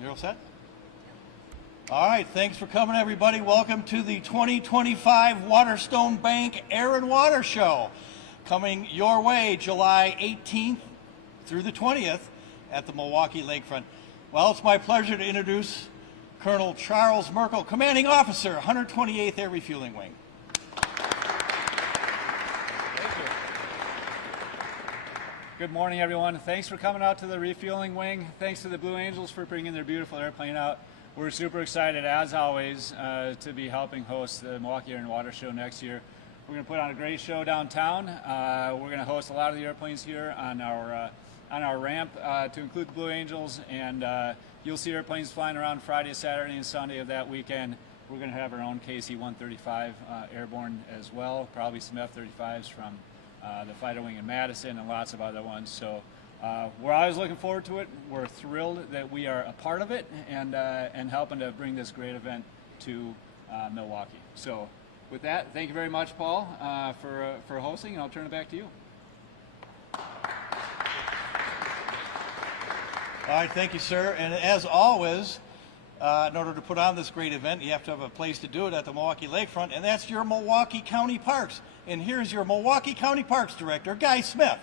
You're all set? All right, thanks for coming, everybody. Welcome to the 2025 Waterstone Bank Air and Water Show. Coming your way July 18th through the 20th at the Milwaukee Lakefront. Well, it's my pleasure to introduce Colonel Charles Merkel, Commanding Officer, 128th Air Refueling Wing. Good morning, everyone. Thanks for coming out to the Refueling Wing. Thanks to the Blue Angels for bringing their beautiful airplane out. We're super excited, as always, to be helping host the Milwaukee Air and Water Show next year. We're going to put on a great show downtown. We're going to host a lot of the airplanes here on our ramp to include the Blue Angels, and you'll see airplanes flying around Friday, Saturday, and Sunday of that weekend. We're going to have our own KC-135 airborne as well, probably some F-35s from the Fighter Wing in Madison and lots of other ones. So we're always looking forward to it. We're thrilled that we are a part of it and helping to bring this great event to Milwaukee. So with that, thank you very much, Paul, for hosting, and I'll turn it back to you. All right, thank you, sir. And as always, in order to put on this great event, you have to have a place to do it at the Milwaukee Lakefront, and that's your Milwaukee County Parks. And here's your Milwaukee County Parks Director, Guy Smith.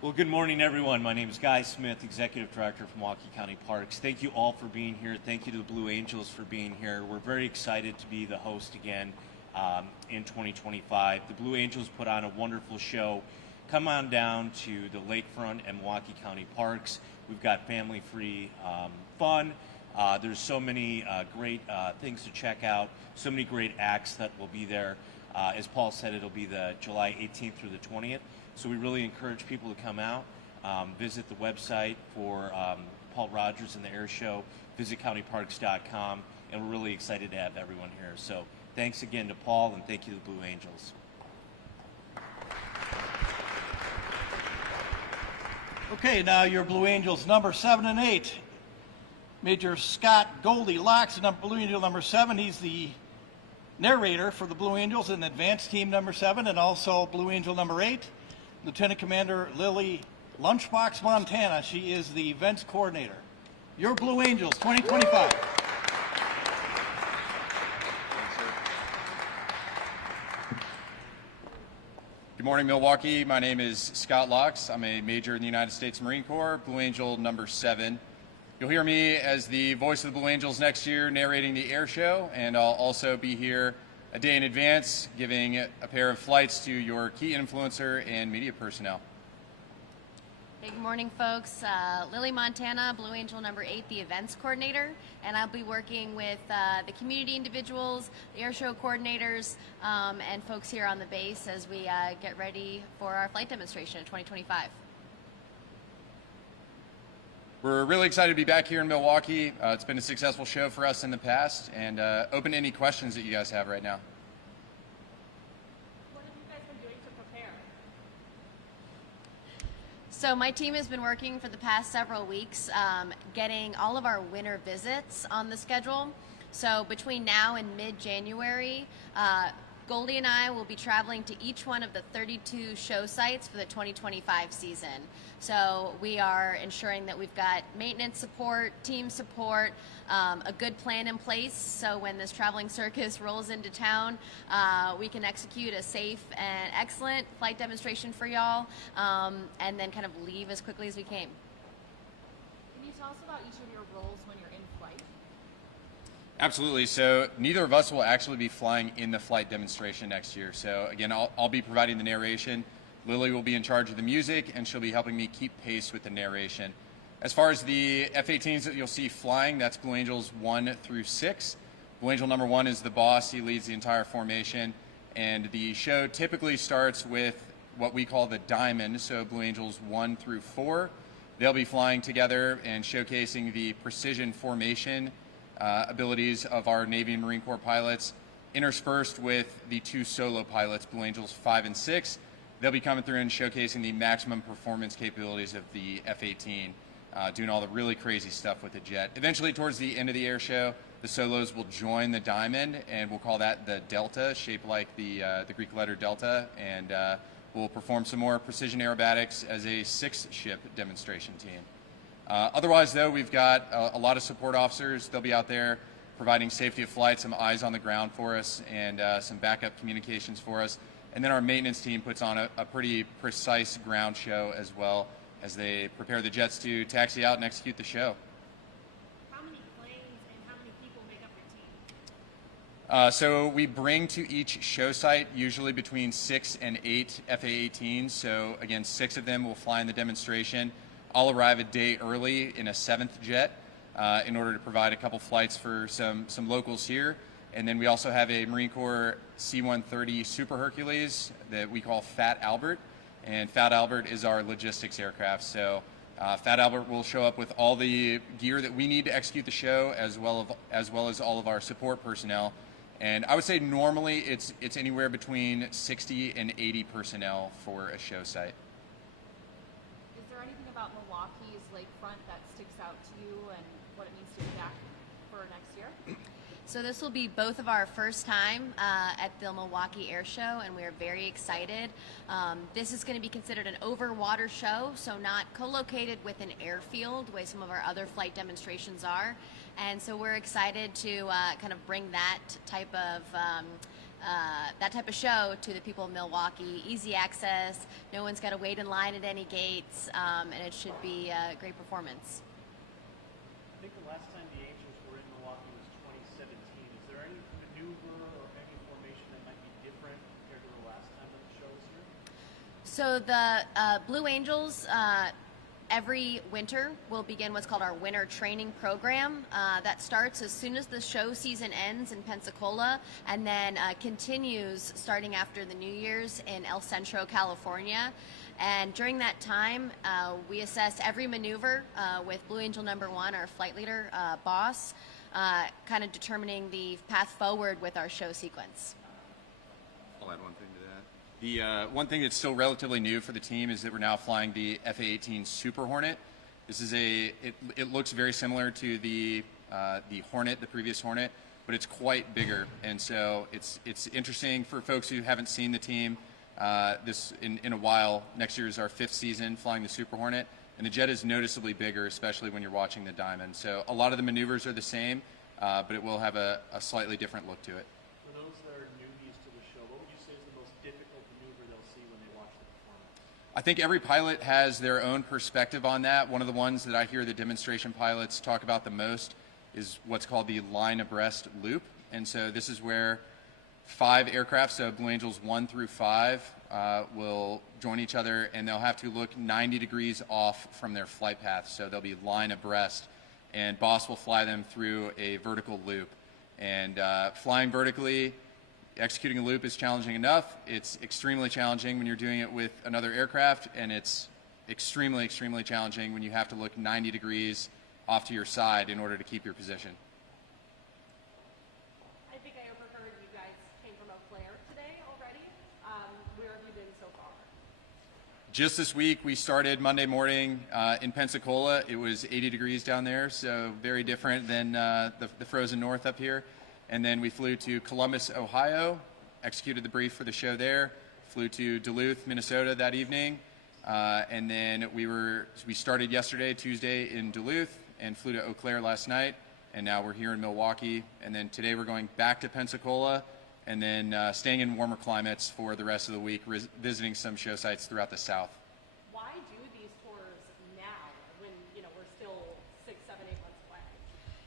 Well, good morning, everyone. My name is Guy Smith, Executive Director of Milwaukee County Parks. Thank you all for being here. Thank you to the Blue Angels for being here. We're very excited to be the host again in 2025. The Blue Angels put on a wonderful show. Come on down to the Lakefront and Milwaukee County Parks. We've got family-free fun. There's so many great things to check out, so many great acts that will be there. As Paul said, it'll be the July 18th through the 20th. So we really encourage people to come out, visit the website for Paul Rogers and the Air Show, visit countyparks.com, and we're really excited to have everyone here. So thanks again to Paul, and thank you to the Blue Angels. Okay, now your Blue Angels number 7 and 8. Major Scott Goldie Locks, Blue Angel number 7. He's the narrator for the Blue Angels in Advanced Team number 7, and also Blue Angel number 8. Lieutenant Commander Lily Lunchbox Montana. She is the events coordinator. Your Blue Angels 2025. Good morning, Milwaukee. My name is Scott Locks. I'm a major in the United States Marine Corps, Blue Angel number 7. You'll hear me as the voice of the Blue Angels next year narrating the air show, and I'll also be here a day in advance giving a pair of flights to your key influencer and media personnel. Hey, good morning, folks. Lily Montana, Blue Angel number 8, the events coordinator, and I'll be working with the community individuals, the air show coordinators, and folks here on the base as we get ready for our flight demonstration in 2025. We're really excited to be back here in Milwaukee. It's been a successful show for us in the past, and open to any questions that you guys have right now. What have you guys been doing to prepare? So my team has been working for the past several weeks getting all of our winter visits on the schedule. So between now and mid-January, Goldie and I will be traveling to each one of the 32 show sites for the 2025 season. So we are ensuring that we've got maintenance support, team support, a good plan in place, so when this traveling circus rolls into town, we can execute a safe and excellent flight demonstration for y'all, and then kind of leave as quickly as we came. Can you tell us about each of your roles when you're in flight? Absolutely. So neither of us will actually be flying in the flight demonstration next year. So again, I'll be providing the narration. Lily will be in charge of the music, and she'll be helping me keep pace with the narration. As far as the F-18s that you'll see flying, that's Blue Angels 1 through 6. Blue Angel number 1 is the boss. He leads the entire formation. And the show typically starts with what we call the diamond, so Blue Angels 1 through 4. They'll be flying together and showcasing the precision formation abilities of our Navy and Marine Corps pilots, interspersed with the 2 solo pilots, Blue Angels 5 and 6. They'll be coming through and showcasing the maximum performance capabilities of the F-18, doing all the really crazy stuff with the jet. Eventually, towards the end of the air show, the solos will join the diamond, and we'll call that the Delta, shaped like the Greek letter Delta, and We'll perform some more precision aerobatics as a 6-ship demonstration team. Otherwise, though, we've got a lot of support officers. They'll be out there providing safety of flight, some eyes on the ground for us, and some backup communications for us. And then our maintenance team puts on a pretty precise ground show as well as they prepare the jets to taxi out and execute the show. How many planes and how many people make up your team? So we bring to each show site usually between 6 and 8 FA-18s. So again, 6 of them will fly in the demonstration. I'll arrive a day early in a 7th jet in order to provide a couple flights for some locals here. And then we also have a Marine Corps C-130 Super Hercules that we call Fat Albert. And Fat Albert is our logistics aircraft. So Fat Albert will show up with all the gear that we need to execute the show, as well as all of our support personnel. And I would say normally it's anywhere between 60 and 80 personnel for a show site. Is there anything about Milwaukee's lakefront that sticks out to you and what it means to be back for next year? So this will be both of our first time at the Milwaukee Air Show, and we are very excited. This is going to be considered an over-water show, so not co-located with an airfield, the way some of our other flight demonstrations are. And so we're excited to kind of bring that type of show to the people of Milwaukee. Easy access, no one's got to wait in line at any gates, and it should be a great performance. I think the last time the Angels were in Milwaukee was 2017. Is there any maneuver or any formation that might be different compared to the last time that the show was here? So the Blue Angels every winter will begin what's called our winter training program. That starts as soon as the show season ends in Pensacola, and then continues starting after the New Year's in El Centro, California. And during that time, we assess every maneuver with Blue Angel number 1, our flight leader, boss, kind of determining the path forward with our show sequence. I'll add one thing to that. The one thing that's still relatively new for the team is that we're now flying the FA-18 Super Hornet. This is it looks very similar to the Hornet, the previous Hornet, but it's quite bigger. And so it's interesting for folks who haven't seen the team this in a while. Next year is our 5th season flying the Super Hornet, and the jet is noticeably bigger, especially when you're watching the Diamond. So a lot of the maneuvers are the same, but it will have a slightly different look to it. For those that are newbies to the show, what would you say is the most difficult maneuver they'll see when they watch the performance? I think every pilot has their own perspective on that. One of the ones that I hear the demonstration pilots talk about the most is what's called the line abreast loop. And so this is where 5 aircraft, so Blue Angels 1 through 5, will join each other, and they'll have to look 90 degrees off from their flight path. So they'll be line abreast, and boss will fly them through a vertical loop. And flying vertically, executing a loop is challenging enough. It's extremely challenging when you're doing it with another aircraft, and it's extremely, extremely challenging when you have to look 90 degrees off to your side in order to keep your position. I think I overheard you guys came from Eau Claire today already. Where have you been so far? Just this week, we started Monday morning in Pensacola. It was 80 degrees down there, so very different than the frozen north up here. And then we flew to Columbus, Ohio, executed the brief for the show there, flew to Duluth, Minnesota that evening, and then we started yesterday, Tuesday, in Duluth, and flew to Eau Claire last night, and now we're here in Milwaukee. And then today we're going back to Pensacola, and then staying in warmer climates for the rest of the week, visiting some show sites throughout the South. Why do these tours now when we're still 6, 7, 8 months away?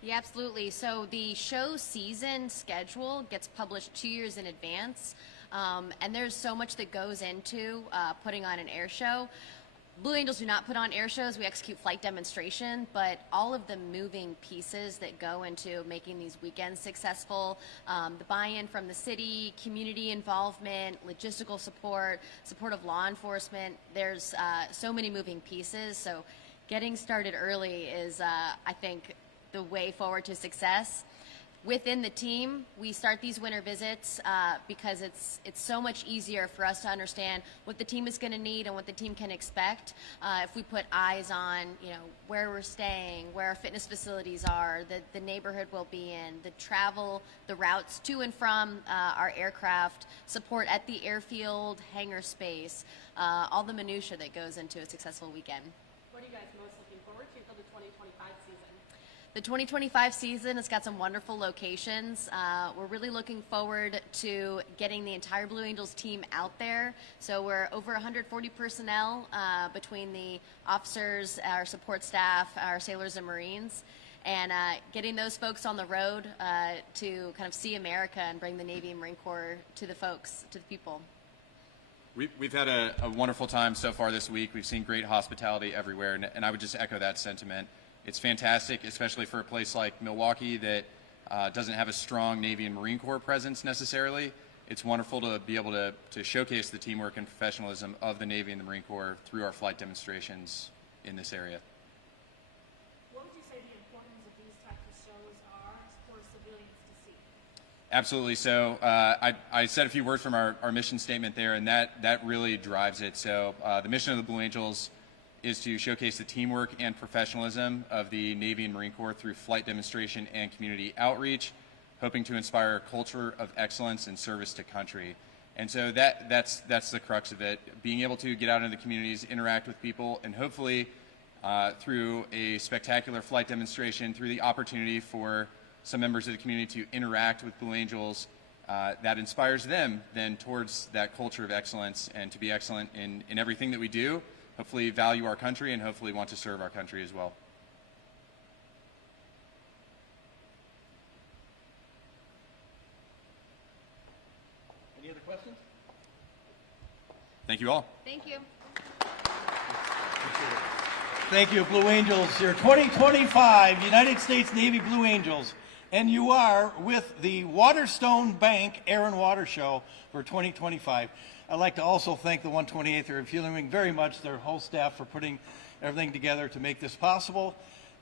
Yeah, absolutely. So the show season schedule gets published 2 years in advance, and there's so much that goes into putting on an air show. Blue Angels do not put on air shows. We execute flight demonstration, but all of the moving pieces that go into making these weekends successful, the buy-in from the city, community involvement, logistical support, support of law enforcement, there's so many moving pieces. So getting started early is, I think, the way forward to success. within the team, we start these winter visits because it's so much easier for us to understand what the team is going to need and what the team can expect if we put eyes on, where we're staying, where our fitness facilities are, the neighborhood we'll be in, the travel, the routes to and from our aircraft, support at the airfield, hangar space, all the minutia that goes into a successful weekend. What are you guys most looking forward to for the 2025 season? The 2025 season has got some wonderful locations. We're really looking forward to getting the entire Blue Angels team out there. So we're over 140 personnel between the officers, our support staff, our sailors and Marines, and getting those folks on the road to kind of see America and bring the Navy and Marine Corps to the folks, to the people. We've had a wonderful time so far this week. We've seen great hospitality everywhere, and I would just echo that sentiment. It's fantastic, especially for a place like Milwaukee that doesn't have a strong Navy and Marine Corps presence necessarily. It's wonderful to be able to showcase the teamwork and professionalism of the Navy and the Marine Corps through our flight demonstrations in this area. What would you say the importance of these types of shows are for civilians to see? Absolutely. So I said a few words from our mission statement there, and that really drives it. So the mission of the Blue Angels is to showcase the teamwork and professionalism of the Navy and Marine Corps through flight demonstration and community outreach, hoping to inspire a culture of excellence and service to country. And so that's the crux of it, being able to get out into the communities, interact with people, and hopefully through a spectacular flight demonstration, through the opportunity for some members of the community to interact with Blue Angels, that inspires them then towards that culture of excellence and to be excellent in everything that we do, hopefully value our country, and hopefully want to serve our country as well. Any other questions? Thank you all. Thank you. Thank you, Blue Angels. Your 2025 United States Navy Blue Angels. And you are with the Waterstone Bank Air and Water Show for 2025. I'd like to also thank the 128th Air Refueling Wing very much, their whole staff, for putting everything together to make this possible.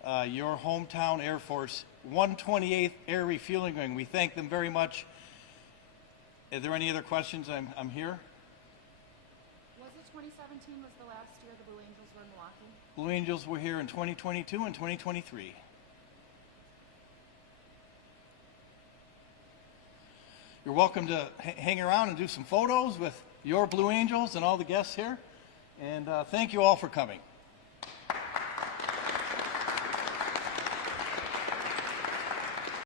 Your hometown Air Force 128th Air Refueling Wing, we thank them very much. Are there any other questions? I'm here. Was it 2017 was the last year the Blue Angels were in Milwaukee? Blue Angels were here in 2022 and 2023. You're welcome to hang around and do some photos with your Blue Angels and all the guests here. And thank you all for coming.